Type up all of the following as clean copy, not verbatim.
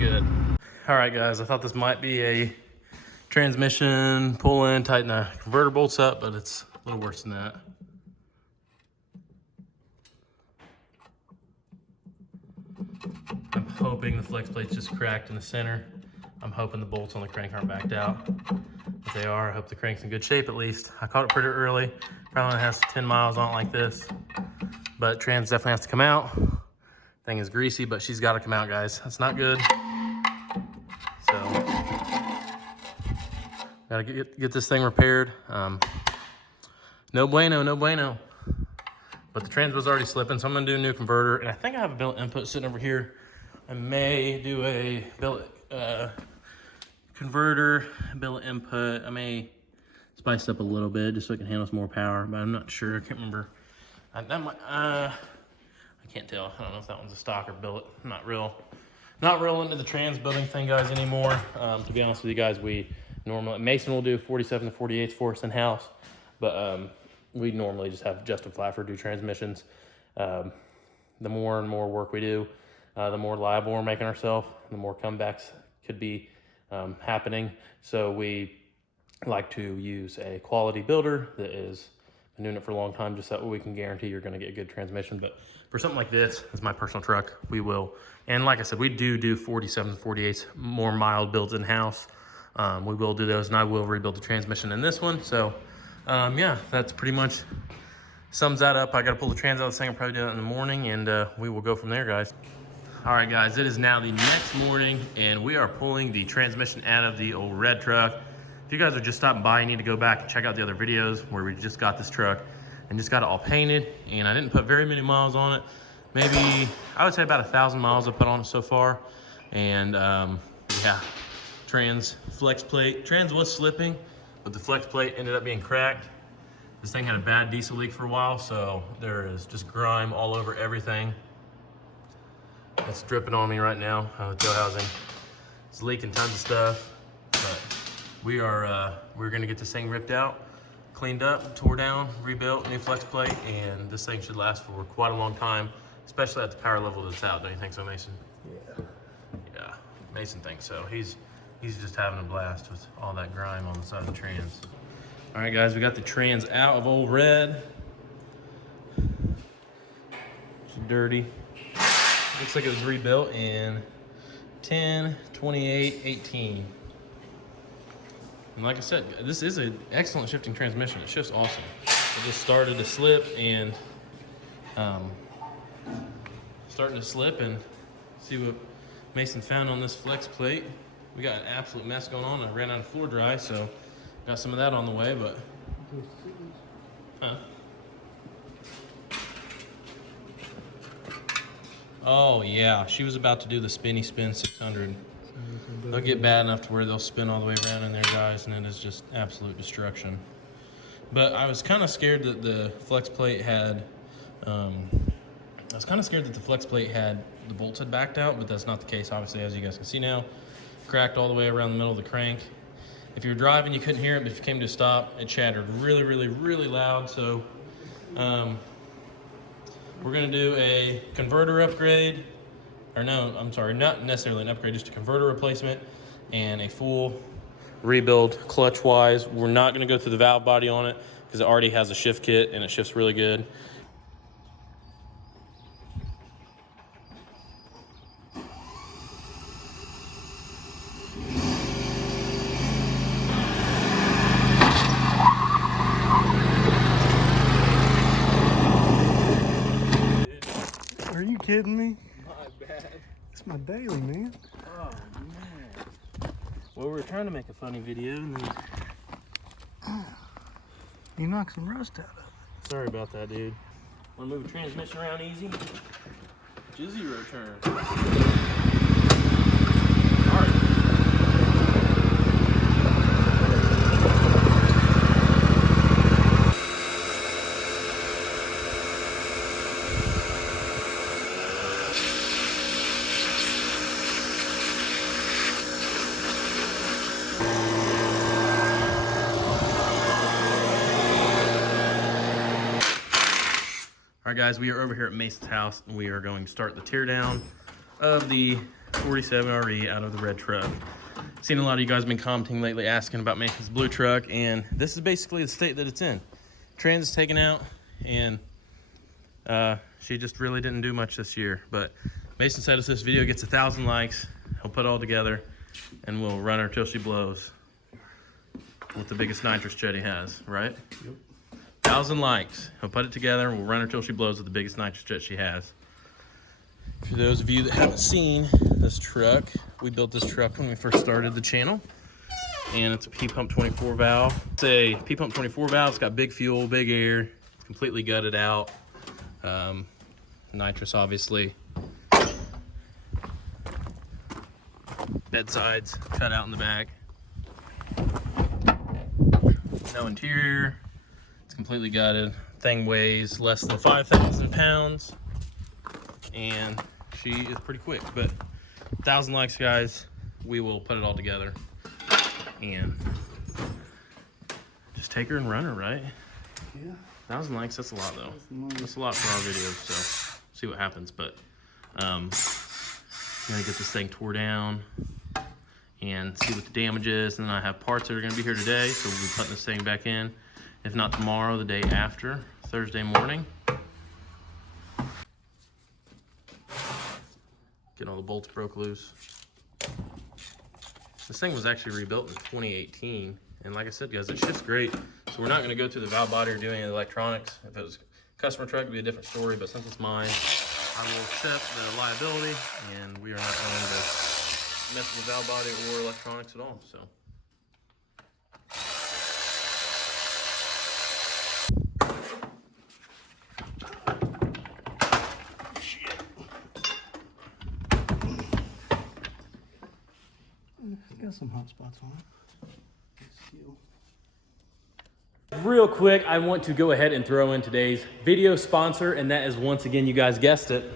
good. All right, guys, I thought this might be a transmission pull in, tighten the converter bolts up, but it's a little worse than that. I'm hoping the flex plate's just cracked in the center. I'm hoping the bolts on the crank aren't backed out. If they are, I hope the crank's in good shape at least. I caught it pretty early. Probably only has 10 miles on it like this, but trans definitely has to come out. Thing is greasy, but she's got to come out, guys. That's not good. So, gotta get this thing repaired. No bueno, no bueno. But the trans was already slipping, so I'm gonna do a new converter. And I think I have a billet input sitting over here. I may do a billet converter, billet input. I may spice up a little bit just so it can handle some more power, but I'm not sure. I can't remember. I can't tell. I don't know if that one's a stock or billet. I'm not real into the trans building thing, guys, anymore. To be honest with you guys, we normally, Mason will do 47 to 48 for us in-house, but we normally just have Justin Flaffer do transmissions. The more and more work we do, the more liable we're making ourselves, the more comebacks could be happening. So we like to use a quality builder that is been doing it for a long time, just that way we can guarantee you're going to get a good transmission. But for something like this, it's my personal truck, we will. And like I said, we do 47 48s, more mild builds in-house. We will do those, and I will rebuild the transmission in this one. So yeah, that's pretty much sums that up. I got to pull the trans out of this thing. I'll probably do that in the morning, and we will go from there, guys. All right, guys, it is now the next morning, and we are pulling the transmission out of the old red truck. If you guys are just stopping by, you need to go back and check out the other videos where we just got this truck and just got it all painted. And I didn't put very many miles on it. Maybe, I would say about 1,000 miles I put on it so far. And yeah, trans flex plate. Trans was slipping, but the flex plate ended up being cracked. This thing had a bad diesel leak for a while, so there is just grime all over everything. It's dripping on me right now, tail housing. It's leaking tons of stuff, but we're gonna get this thing ripped out, cleaned up, tore down, rebuilt, new flex plate, and this thing should last for quite a long time, especially at the power level that's out. Don't you think so, Mason? Yeah. Yeah, Mason thinks so. He's just having a blast with all that grime on the side of the trans. All right, guys, we got the trans out of old red. It's dirty. Looks like it was rebuilt in 10/28/18. And like I said, this is an excellent shifting transmission. It's just awesome. It just started to slip and see what Mason found on this flex plate. We got an absolute mess going on. I ran out of floor dry, so got some of that on the way, but oh yeah, she was about to do the spinny spin 600. They'll get bad enough to where they'll spin all the way around in there, guys, and it is just absolute destruction. But I was kind of scared that the flex plate had, the bolts had backed out, but that's not the case, obviously, as you guys can see now. Cracked all the way around the middle of the crank. If you were driving, you couldn't hear it, but if you came to a stop, it chattered really, really, really loud. So we're gonna do a converter upgrade, or no, I'm sorry, not necessarily an upgrade, just a converter replacement and a full rebuild clutch-wise. We're not gonna go through the valve body on it because it already has a shift kit and it shifts really good. Are you kidding me? My bad. It's my daily, man. Oh, man. Well, we were trying to make a funny video and then... You knocked some rust out of it. Sorry about that, dude. Want to move a transmission around easy? Just 0 turn. All right. All right, guys, we are over here at Mason's house, and we are going to start the teardown of the 47 RE out of the red truck. Seen a lot of you guys been commenting lately asking about Mason's blue truck, and this is basically the state that it's in. Trans is taken out, and she just really didn't do much this year. But Mason said if this video gets 1,000 likes, he'll put it all together, and we'll run her till she blows with the biggest nitrous jet he has, right? Yep. 1,000 likes, he'll put it together, and we'll run her till she blows with the biggest nitrous jet she has. For those of you that haven't seen this truck, we built this truck when we first started the channel, and it's a P-Pump 24 valve. It's a P-Pump 24 valve. It's got big fuel, big air. It's completely gutted out. Nitrous, obviously. Bedsides cut out in the back. No interior. It's completely gutted. Thing weighs less than 5,000 pounds. And she is pretty quick, but 1,000 likes, guys, we will put it all together and just take her and run her, right? Yeah. 1,000 likes, that's a lot though. That's a lot for our videos, so see what happens. But I'm gonna get this thing tore down and see what the damage is, and then I have parts that are gonna be here today, so we'll be putting this thing back in. If not tomorrow, the day after, Thursday morning. Getting all the bolts broke loose. This thing was actually rebuilt in 2018. And like I said, guys, it shifts great. So we're not going to go through the valve body or do any of the electronics. If it was a customer truck, it would be a different story. But since it's mine, I will accept the liability. And we are not going to mess with the valve body or electronics at all. So. Got some hot spots on it. Real quick, I want to go ahead and throw in today's video sponsor, and that is, once again, you guys guessed it.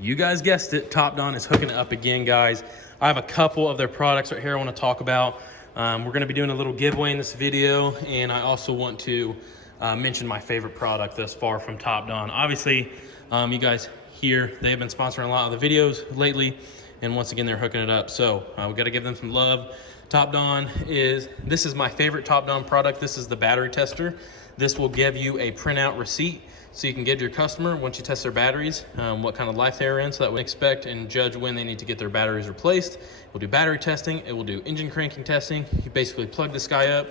You guys guessed it, Teardown is hooking it up again, guys. I have a couple of their products right here I want to talk about. We're going to be doing a little giveaway in this video, and I also want to mention my favorite product thus far from Teardown. Obviously, you guys here, they have been sponsoring a lot of the videos lately. And once again, they're hooking it up. So we got to give them some love. This is my favorite Teardown product. This is the battery tester. This will give you a printout receipt so you can give your customer, once you test their batteries, what kind of life they're in, so that we expect and judge when they need to get their batteries replaced. We'll do battery testing. It will do engine cranking testing. You basically plug this guy up,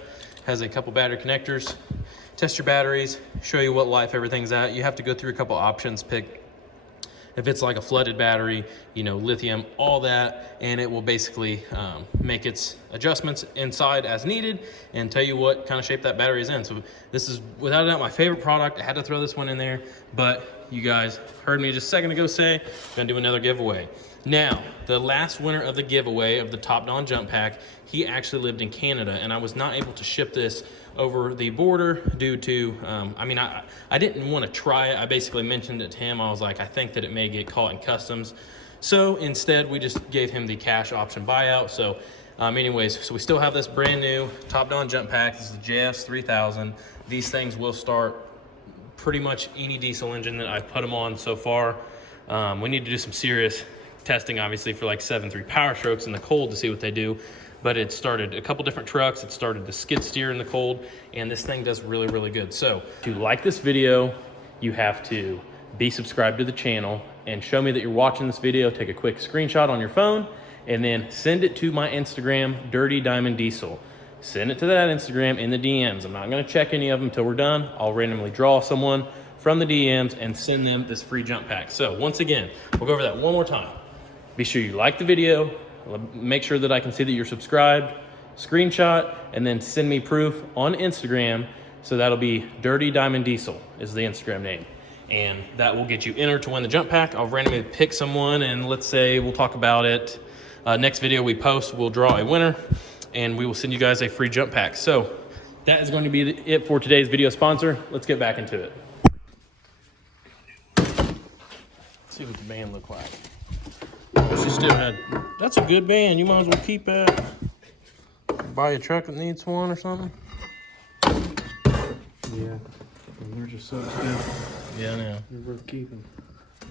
has a couple battery connectors, test your batteries, show you what life everything's at. You have to go through a couple options, pick if it's like a flooded battery, you know, lithium, all that, and it will basically make its adjustments inside as needed and tell you what kind of shape that battery is in. So this is without a doubt my favorite product. I had to throw this one in there, but you guys heard me just a second ago say I'm gonna do another giveaway. Now, the last winner of the giveaway of the Teardown jump pack, he actually lived in Canada, and I was not able to ship this over the border due to, I didn't want to try it. I basically mentioned it to him. I was like, I think that it may get caught in customs. So instead, we just gave him the cash option buyout. So anyways, so we still have this brand new Teardown jump pack. This is the JS 3000. These things will start pretty much any diesel engine that I've put them on so far. We need to do some serious testing, obviously, for like 7.3 Power Strokes in the cold to see what they do. But it started a couple different trucks. It started the skid steer in the cold, and this thing does really, really good. So to like this video, you have to be subscribed to the channel and show me that you're watching this video. Take a quick screenshot on your phone and then send it to my Instagram, Dirty Diamond Diesel. Send it to that Instagram in the DMs. I'm not gonna check any of them until we're done. I'll randomly draw someone from the DMs and send them this free jump pack. So once again, we'll go over that one more time. Be sure you like the video, make sure that I can see that you're subscribed, screenshot, and then send me proof on Instagram. So that'll be Dirty Diamond Diesel is the Instagram name. And that will get you entered to win the jump pack. I'll randomly pick someone, and let's say we'll talk about it. Next video we post, we'll draw a winner, and we will send you guys a free jump pack. So that is going to be it for today's video sponsor. Let's get back into it. Let's see what the band look like. She still had, that's a good band. You might as well keep that. Buy a truck that needs one or something. Yeah. They're just so stiff. Yeah, I know. They're worth keeping.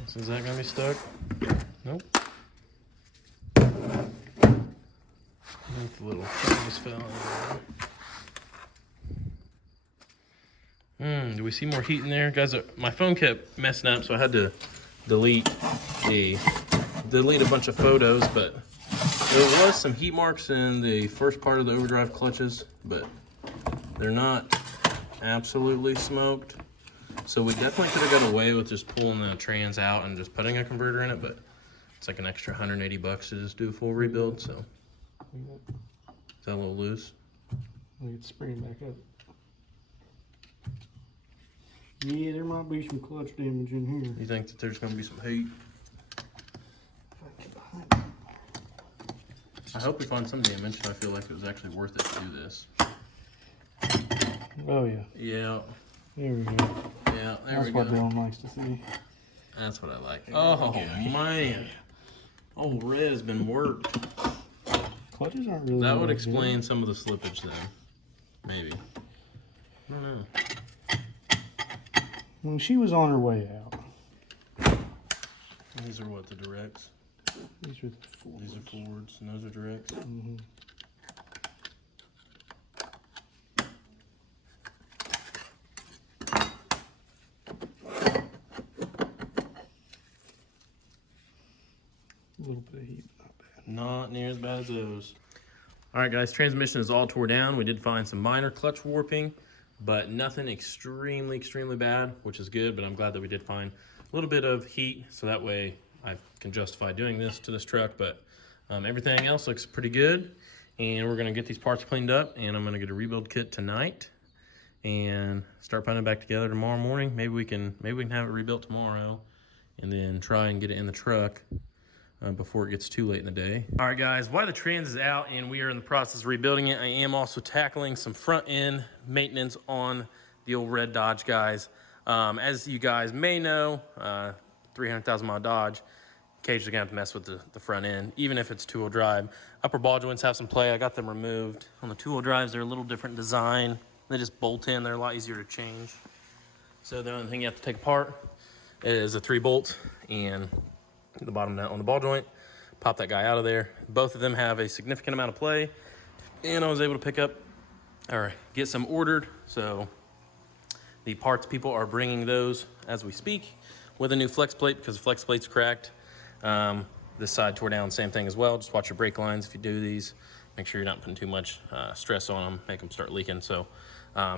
So is that gonna be stuck? Nope. just fell in. Do we see more heat in there? Guys, my phone kept messing up, so I had to delete a bunch of photos, but there was some heat marks in the first part of the overdrive clutches, but they're not absolutely smoked. So we definitely could have got away with just pulling the trans out and just putting a converter in it, but it's like an extra $180 to just do a full rebuild, so. Is that a little loose? It's spraying back up. Yeah, there might be some clutch damage in here. You think that there's gonna be some heat? I hope we find some damage. I feel like it was actually worth it to do this. Oh yeah. Yeah. There we go. Yeah, there That's we what go. Dylan likes to see. That's what I like. Oh man. Oh, red has been worked. Clutches aren't really. That would explain some of the slippage then. Maybe. I don't know. When she was on her way out. These are what, the directs? These are the forwards. These are forwards and those are directs. Mm-hmm. A little bit of heat, not bad. Not near as bad as those. All right, guys, transmission is all tore down. We did find some minor clutch warping, but nothing extremely bad, which is good, but I'm glad that we did find a little bit of heat, so that way I can justify doing this to this truck, but everything else looks pretty good, and we're gonna get these parts cleaned up, and I'm gonna get a rebuild kit tonight and start putting it back together tomorrow morning. Maybe we can have it rebuilt tomorrow and then try and get it in the truck before it gets too late in the day. All right, guys, while the trans is out and we are in the process of rebuilding it, I am also tackling some front end maintenance on the old red Dodge, guys. As you guys may know, 300,000 mile Dodge, occasionally gonna have to mess with the front end, even if it's two-wheel drive. Upper ball joints have some play. I got them removed. On the two-wheel drives, they're a little different design. They just bolt in. They're a lot easier to change. So the only thing you have to take apart is a 3 bolt and the bottom nut on the ball joint. Pop that guy out of there. Both of them have a significant amount of play, and I was able to pick up or get some ordered. So the parts people are bringing those as we speak with a new flex plate because the flex plate's cracked. This side tore down, same thing as well. Just watch your brake lines if you do these. Make sure you're not putting too much stress on them, make them start leaking. So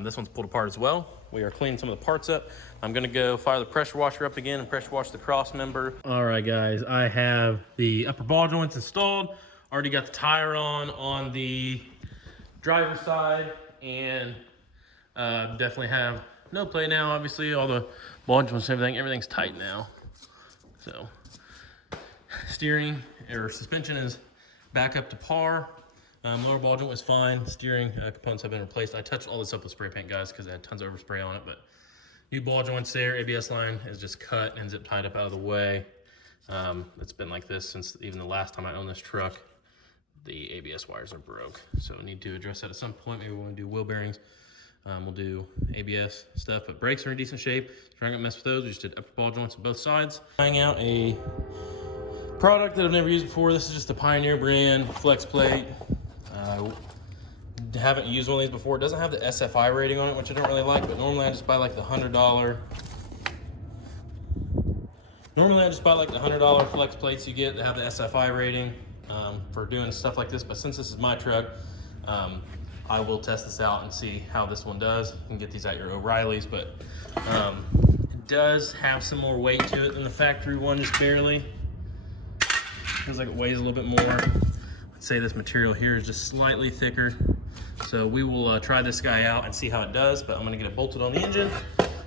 this one's pulled apart as well. We are cleaning some of the parts up. I'm gonna go fire the pressure washer up again and pressure wash the cross member. All right, guys, I have the upper ball joints installed. Already got the tire on the driver's side, and definitely have no play now. Obviously, all the ball joints and everything's tight now. So steering or suspension is back up to par. Lower ball joint was fine. Steering components have been replaced. I touched all this up with spray paint, guys, because it had tons of overspray on it, but new ball joints there. ABS line is just cut and zip tied up out of the way. It's been like this since even the last time I owned this truck. The ABS wires are broke, so I need to address that at some point. Maybe when we do wheel bearings, we'll do ABS stuff, but brakes are in decent shape. Trying to mess with those. We just did upper ball joints on both sides. Trying out a product that I've never used before. This is just the Pioneer brand flex plate. Haven't used one of these before. It doesn't have the SFI rating on it, which I don't really like, but normally I just buy like the $100. Normally I just buy like the $100 flex plates you get that have the SFI rating for doing stuff like this, but since this is my truck, I will test this out and see how this one does. You can get these at your O'Reilly's, but it does have some more weight to it than the factory one, just barely. Feels like it weighs a little bit more. I'd say this material here is just slightly thicker. So we will try this guy out and see how it does, but I'm gonna get it bolted on the engine,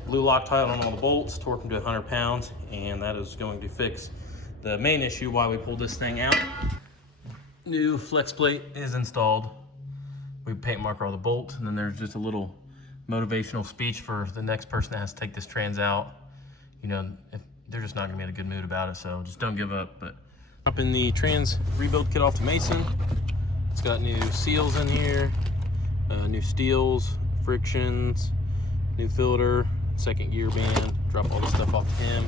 blue Loctite on all the bolts, torque them to 100 pounds, and that is going to fix the main issue why we pulled this thing out. New flex plate is installed. We paint marker all the bolts, and then there's just a little motivational speech for the next person that has to take this trans out. You know, if they're just not gonna be in a good mood about it, so just don't give up. But dropping the trans rebuild kit off to Mason. It's got new seals in here, new steels, frictions, new filter, second gear band. Drop all the stuff off to him.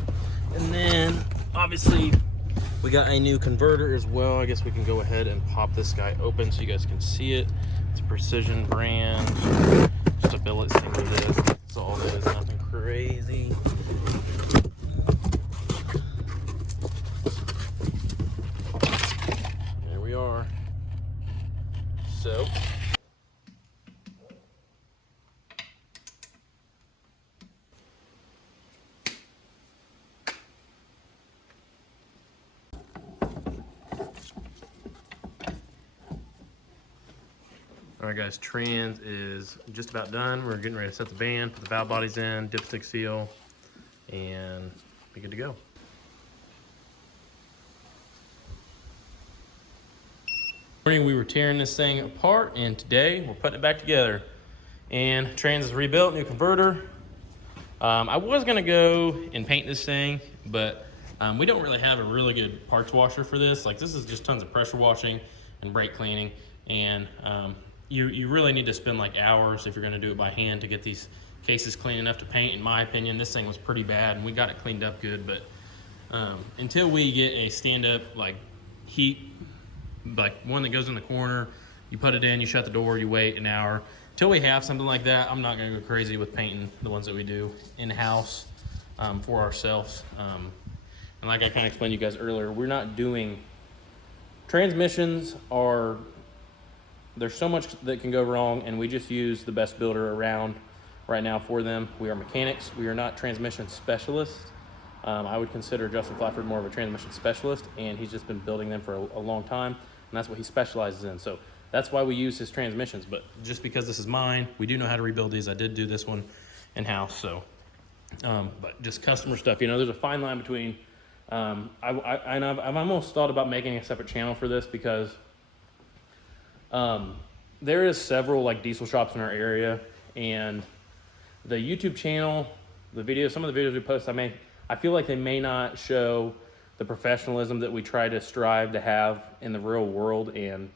And then, obviously, we got a new converter as well. I guess we can go ahead and pop this guy open so you guys can see it. It's a Precision brand. Just a billet stainless disc. That's all it is. Nothing crazy. There we are. So. All right, guys, trans is just about done. We're getting ready to set the band, put the valve bodies in, dipstick seal, and be good to go. Morning, we were tearing this thing apart, and today we're putting it back together. And trans is rebuilt, new converter. I was gonna go and paint this thing, but we don't really have a really good parts washer for this. Like, this is just tons of pressure washing and brake cleaning, and you really need to spend like hours if you're gonna do it by hand to get these cases clean enough to paint. In my opinion, this thing was pretty bad, and we got it cleaned up good, but until we get a stand-up like heat, like one that goes in the corner, you put it in, you shut the door, you wait an hour. Until we have something like that, I'm not gonna go crazy with painting the ones that we do in-house for ourselves. And like I kind of explained to you guys earlier, we're not doing, transmissions are, there's so much that can go wrong, and we just use the best builder around right now for them. We are mechanics, we are not transmission specialists. I would consider Justin Flafford more of a transmission specialist, and he's just been building them for a long time, and that's what he specializes in. So that's why we use his transmissions. But just because this is mine, we do know how to rebuild these. I did do this one in-house, so. But just customer stuff, you know, there's a fine line between, I've almost thought about making a separate channel for this, because there is several like diesel shops in our area, and the YouTube channel, the videos, some of the videos we post, I feel like they may not show the professionalism that we try to strive to have in the real world, and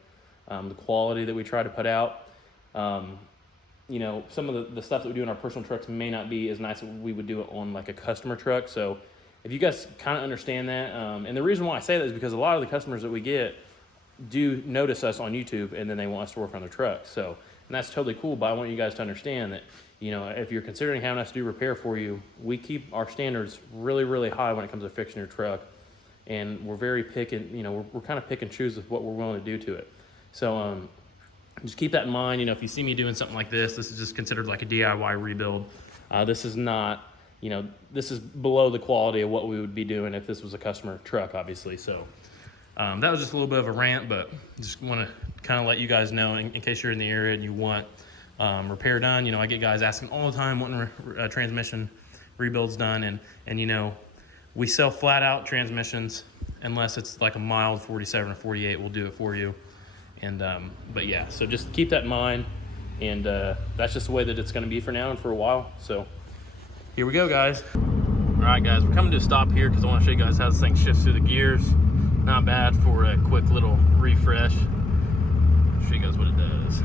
the quality that we try to put out. You know, some of the stuff that we do in our personal trucks may not be as nice as we would do it on like a customer truck. So if you guys kind of understand that, and the reason why I say that is because a lot of the customers that we get do notice us on YouTube, and then they want us to work on their truck. So, and that's totally cool, but I want you guys to understand that, you know, if you're considering having us to do repair for you, we keep our standards really, really high when it comes to fixing your truck. And we're very you know, we're kind of pick and choose with what we're willing to do to it. So just keep that in mind. You know, if you see me doing something like this is just considered like a DIY rebuild. This is not, you know, this is below the quality of what we would be doing if this was a customer truck, obviously. So that was just a little bit of a rant, but just want to kind of let you guys know in case you're in the area and you want repair done. You know, I get guys asking all the time wanting transmission rebuilds done, and you know, we sell flat out transmissions unless it's like a mild 47 or 48. We'll do it for you. And but yeah, so just keep that in mind, and that's just the way that it's going to be for now and for a while. So here we go, guys. All right, guys, we're coming to a stop here because I want to show you guys how this thing shifts through the gears. Not bad for a quick little refresh. I'll show you guys what it does.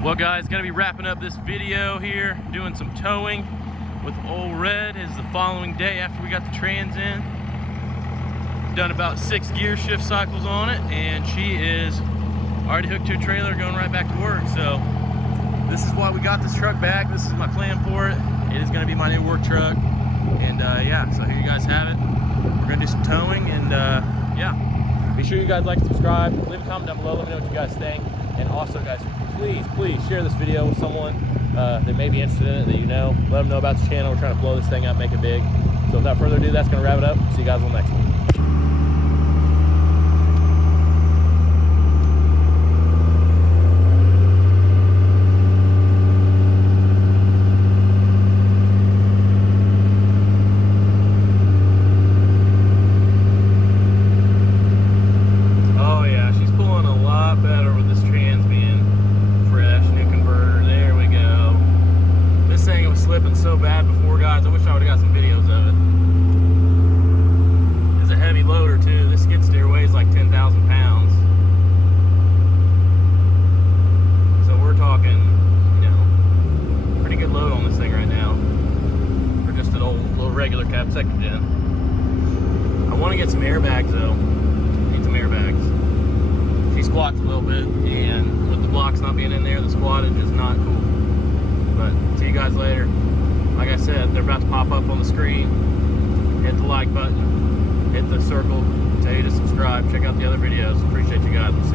Well, guys, gonna be wrapping up this video here, doing some towing with Old Red. Is the following day after we got the trans in. Done about 6 gear shift cycles on it, and she is already hooked to a trailer, going right back to work. So this is why we got this truck back. This is my plan for it. It is gonna be my new work truck, and yeah. So here you guys have it. We're gonna do some towing, and yeah. Be sure you guys like and subscribe. Leave a comment down below. Let me know what you guys think. And also, guys, please share this video with someone that may be interested in it, that you know. Let them know about the channel. We're trying to blow this thing up, make it big. So without further ado, that's going to wrap it up. See you guys on the next one. get some airbags though. Need some airbags. She squats a little bit, and with the blocks not being in there, the squatting is not cool. But see you guys later. Like I said, they're about to pop up on the screen. Hit the like button, hit the circle, tell you to subscribe, check out the other videos. Appreciate you guys.